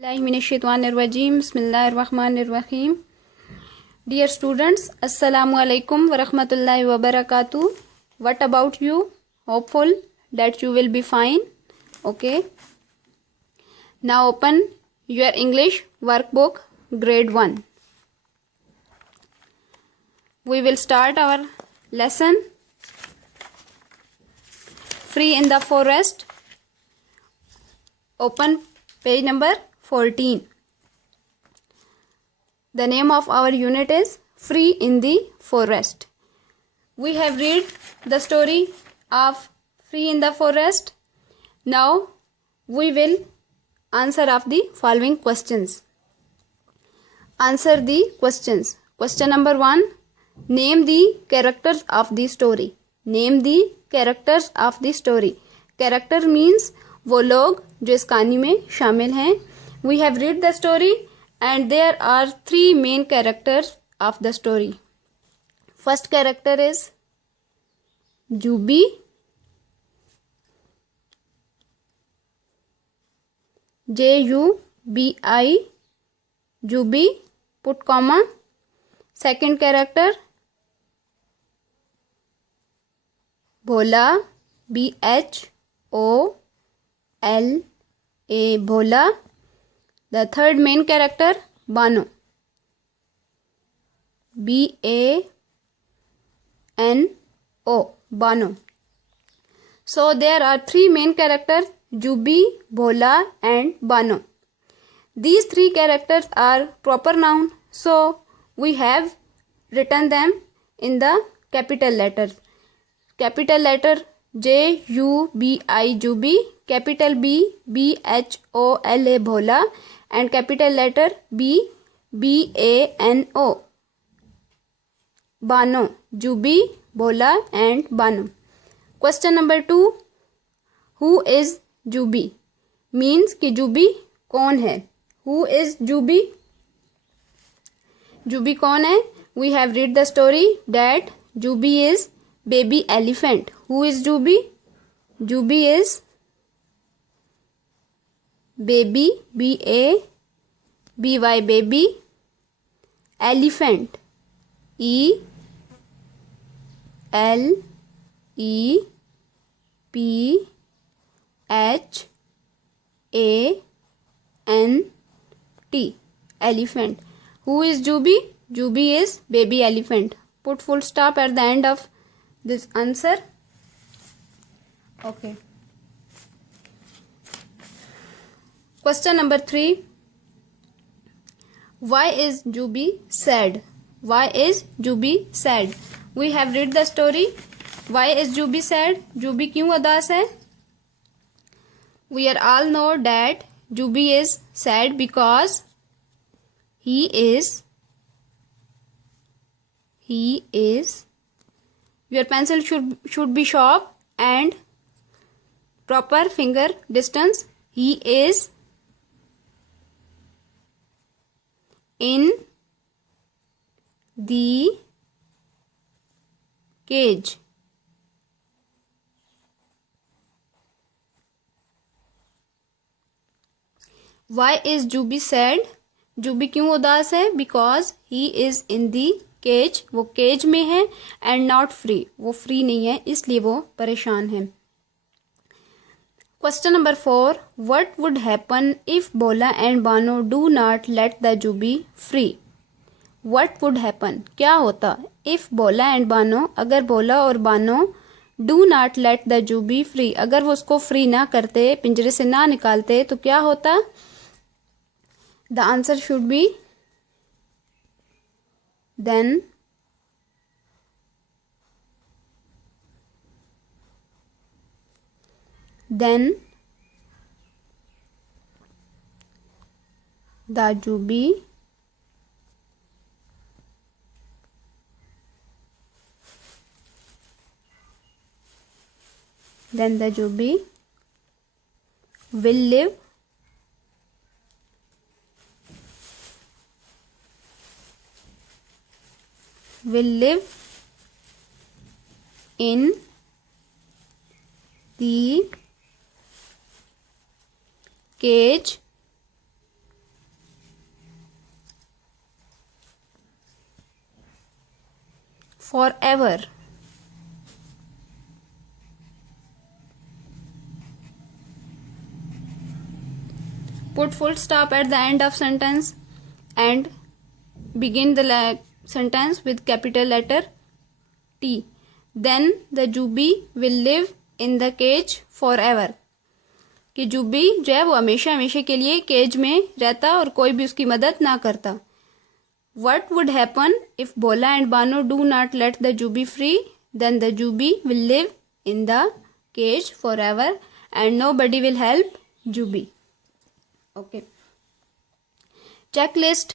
बिस्मिल्लाहिर्रहमानिर्रहीम बिस्मिल्लाहिर्रहमानिर्रहीम। Dear students, Assalamu alaikum wa rahmatullahi wa barakatuh. What about you? Hopeful that you will be fine. Okay. Now open your English workbook grade 1. We will start our lesson Free in the Forest. Open page number 14. The name of our unit is Free in the Forest. We have read the story of Free in the Forest. Now we will answer of the following questions. Answer the questions. Question number 1. Name the characters of the story. Name the characters of the story. Character means वो लोग जो इस कहानी में शामिल हैं. We have read the story and there are 3 main characters of the story. First character is Jubi. Jubi. Jubi. Put comma. Second character Bhola. Bhola. Bhola. The third main character Bano. Bano. Bano. So there are 3 main characters Jubi, Bhola and Bano. These 3 characters are proper noun, so we have written them in the capital letters. Capital letter Jubi, Jubi, capital Bhola, Bhola, and capital letter Bano, Bano. Jubi, Bhola and Bano. Question number 2. Who is Jubi? Means कि Jubi कौन है? Who is Jubi? Jubi कौन है? We have read the story that Jubi is baby elephant. Who is Jubi? Jubi is baby, Baby, baby, elephant, Elephant, elephant. Who is Jubi? Jubi is baby elephant. Put full stop at the end of this answer. Okay. Question number 3. Why is Jubi sad? Why is Jubi sad? We have read the story. Why is Jubi sad? Jubi क्यों उदास है? We are all know that Jubi is sad because he is your pencil should be sharp and proper finger distance. He is in the cage. Why is Jubi sad? Jubi क्यों उदास है? Because he is in the cage. वो cage में है and not free. वो free नहीं है इसलिए वो परेशान है. Question number 4. What would happen if Bhola and Bano do not let the Jubi free? What would happen? क्या होता? If Bhola and Bano, अगर भोला और Bano do not let the Jubi free, अगर वो उसको फ्री ना करते, पिंजरे से ना निकालते, तो क्या होता? The answer should be then the Jubi will live in the cage forever. Put full stop at the end of sentence and begin the sentence with capital letter T. Then the Jubi will live in the cage forever. कि जुबी जो है वो हमेशा हमेशा के लिए cage में रहता और कोई भी उसकी मदद ना करता. What would happen if Bola and Banu do not let the Jubi free? Then the Jubi will live in the cage forever and nobody will help Jubi. Okay. Checklist.